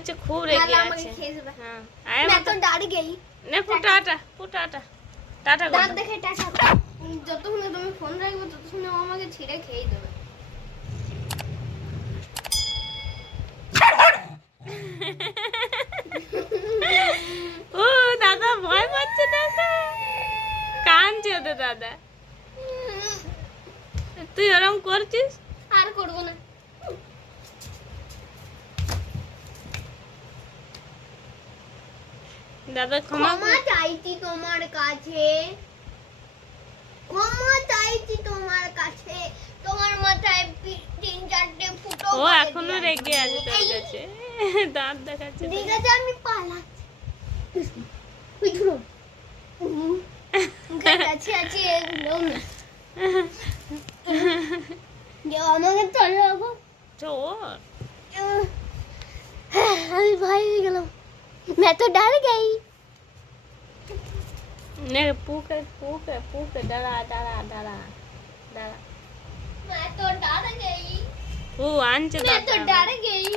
হচ্ছে খুব রেগে আছে। হ্যাঁ আয় मैं तो डर गई। নে ফুটাটা টাটা কর दांत देखे टाटा যতক্ষণ তুমি ফোন রাখবে ততক্ষণ ও আমাকে ছিঁড়ে খেয়ে দেবে। ও দাদা ভয় পাচ্ছে, দাদা কাঁদছে তো দাদা। তুই ওরম করছিস? আর করব না। দাদা ক্ষমা ক্ষমা চাইছি তোমার কাছে, ক্ষমা চাইছি তোমার কাছে। তোমার মাথায় 3-4টে ফুটো ও এখনো রেগে আছে তোর কাছে, দাঁত দেখাচ্ছে। ঠিক আছে আমি পালাচ্ছি। ওই ধরো কাছে আছে এগুলো না। আমাকে চলে যাবো। চোর আমি ভয় হয়ে গেলাম। मैं तो डर गई। ने पूके डरा मैं तो डर गई। ও আনছে मैं तो দাদা। डर गई।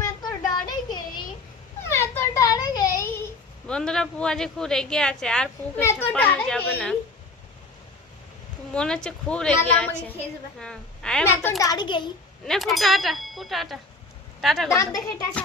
मैं तो डर गई। मैं तो डर गई। বন্ধুরা পু আজ খুব রেগে আছে, আর পুকে मैं तो ছাপানো डर যাবে না। गई। মনে হচ্ছে খুব রেগে माला আছে। আমাকে খেয়ে দেবে। হ্যাঁ আয় मैं तो डर गई। নে ফুটাটা টাটা কর दांत देखे टाटा